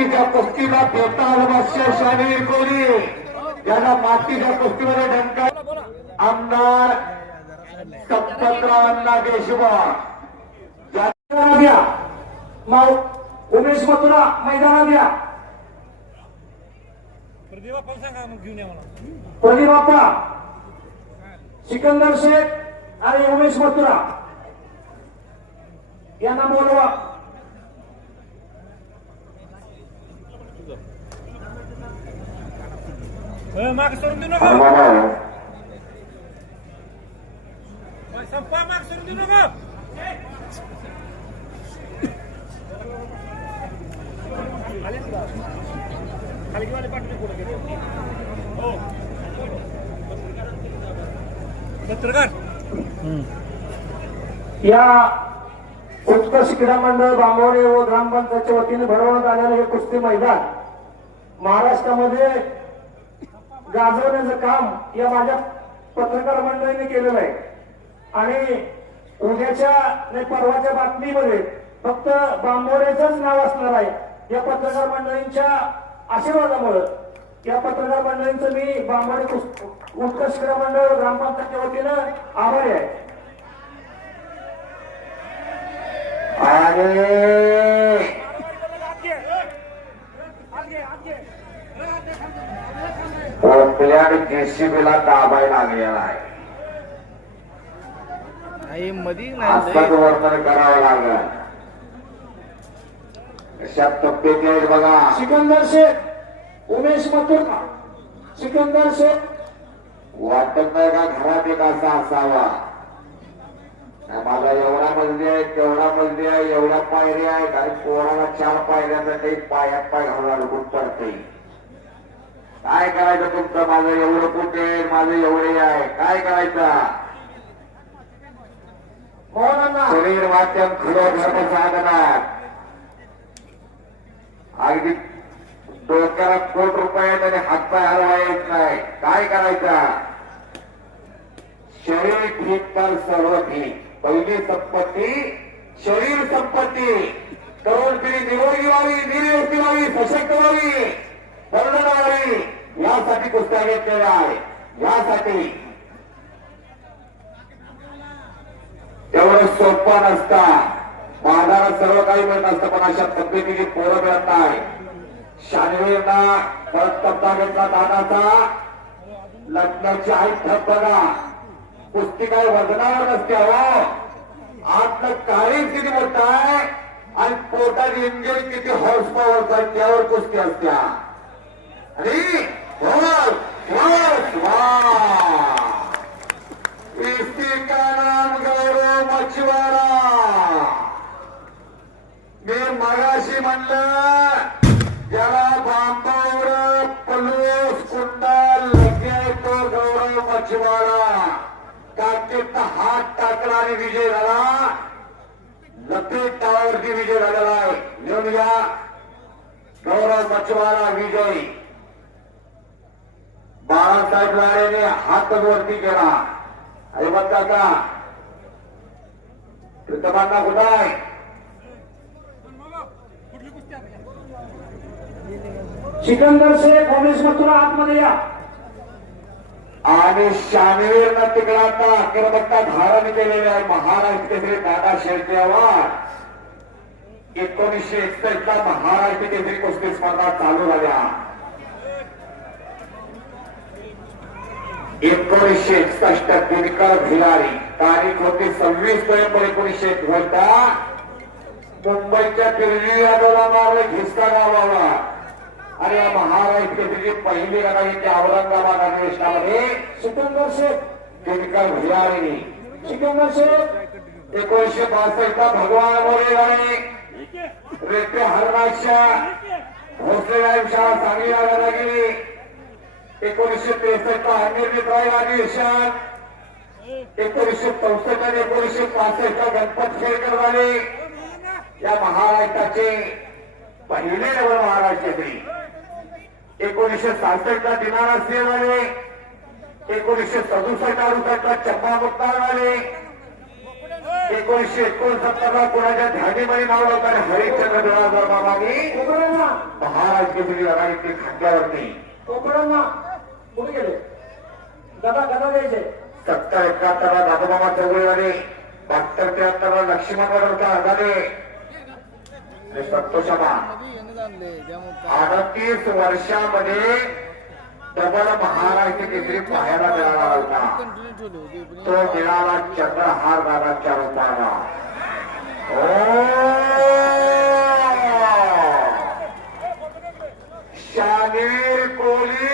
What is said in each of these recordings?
मातीच्या कुस्तीला बेताल बसच्या शाहीर कोली ज्याला मातीच्या कुस्तीमध्ये डंका आमदार सप्तराव अण्णा देशमुख द्या उमेश मथुरा मैदानात द्या. प्रदीप बाप्पा सिकंदर शेख आणि उमेश मथुरा यांना बोलवा. माग सोडून देऊ नका. संपा माग सोडून देऊ नका. या उत्कर्ष क्रीडा मंडळ बांबवणे व ग्रामपंचायतच्या वतीने भरवण्यात आलेलं हे कुस्ती मैदान महाराष्ट्रामध्ये गाजवण्याचं काम या माझ्या पत्रकार मंडळीने केलेलं आहे. आणि उद्याच्या नाही परवाच्या बातमीमध्ये फक्त बांबवण्याचंच नाव असणार आहे. या पत्रकार मंडळींच्या आशीर्वादामुळे या पत्रकार मंडळींचं मी बांबवणे उत्कर्ष क्रीडा मंडळ ग्रामपंचायतच्या वतीनं आभारी आहे. आपल्या जेसीबीला दाबायला लागलेला आहे. असंच वर्तन करावं लागलं. अशा तब्येती आहेत बघा. सिकंदर शेख उमेश मथुरा सिकंदर शेख वाटत नाही का घरात एक असा असावा. मला एवढा मजली आहे तेवढा मजली आहे एवढ्या पायऱ्या आहेत आणि पोराला 4 पायऱ्यासाठी पायात पाय घालून अडकून पडते. काय करायचं तुमचं? माझं एवढं कुठे माझं एवढे आहे काय करायचं? शरीर माध्यम खरोखर साधनात अगदी डोक्याला कोट रुपये आहेत आणि हातपाय हलवा येत नाही. काय करायचं? शरीर ठीक तर सर्व ठीक. पहिली संपत्ती शरीर संपत्ती. तरुण पिढी निरोगी व्हावी निर्व्यक्ती व्हावी सशक्त व्हावी वर्णन व्हावी यासाठी कुस्त्या घेतलेल्या आहे. यासाठी तेवढं सोपं नसतं. बाजारात सर्व काही मिळत असतं पण अशा पद्धतीची पोरं मिळत नाही. शानवीरना परत तब्दा घेतला दादाचा. लग्नाची आई ठप बघा. कुस्ती काय वजनावर नसते हो. आतलं काळी किती मोठं आहे आणि पोटात इंजिन किती हॉर्स पॉवरचा आहे त्यावर कुस्ती असत्या. आणि इसी का नाम गौरव मछवारा. मी मगाशी म्हणलं ज्याला बांबावर पलूस कुंडाल लगे तो गौरव मछवारा. काकेचा हात टाकला आणि विजय झाला. लपेट टावरती विजय झालेला आहे. घेऊन या गौरव मछवारा विजयी. बाळासाहेब लाडेने हात वरती केला. अजिबात काका प्रीतमांना कुठं आहे? सिकंदर शेख उमेश मथुरा आतमध्ये या. आणि शानवीरनं तिकडे आता आक्रमकता धारण केलेली आहे. महाराष्ट्र केसरी दादा शेळके अवॉर्ड 1961 ला महाराष्ट्र केसरी कुस्ती स्पर्धा चालू झाल्या. 1961 दिनकर भिलारी. तारीख होती 26 नोव्हेंबर 1961. मुंबईच्या पिरली यादवला मारलं घिसका गावाला. आणि या महाराष्ट्र केसरीची पहिली लढाई त्या औरंगाबाद अधिवेशनामध्ये सिकंदर शेख दिनकर भिलारी. सिकंदर शेख 1962 ला भगवान मोरे गाडी रेटे हरणाच्या भोसले शाळा सांगली आगाला गेली. 1963 ला हमीरली ट्रायल अधिवेशन. 1964 आणि 1965 ला गणपत खेळकर झाले. या महाराष्ट्राचे पहिले नव महाराष्ट्र केसरी. 1966 ला दिनारा सिंह झाले. 1967 ला चंपा मुक्तार झाले. 1969 ला कुणाच्या ध्यानीमध्ये नाव लावताना हरिश्चंद्र बिराजदार बाबांनी कोकणांना महाराज केसरी लढाईचे खांद्यावरती कोकणांना कुठे गेले गदा गदा द्यायचे 70-71 ला दादोबाबा चौगुलेवाले 72-73 ला लक्ष्मणवाडचा आघाडे संतोषाबा 38 वर्षामध्ये डबल महाराष्ट्र केसरी पाहायला मिळाला होता तो मिळाला चंद्रहार दादाच्या रूपाला शाहीर कोहली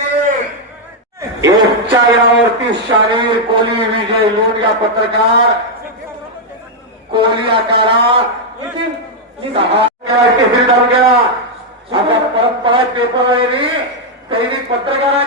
एकच्या इरावरती शाहीर कोहली विजय लोणगा पत्रकार कोहली आकारा केसरी धावून गेला आता परत पेपर आहे पहिली पत्रकार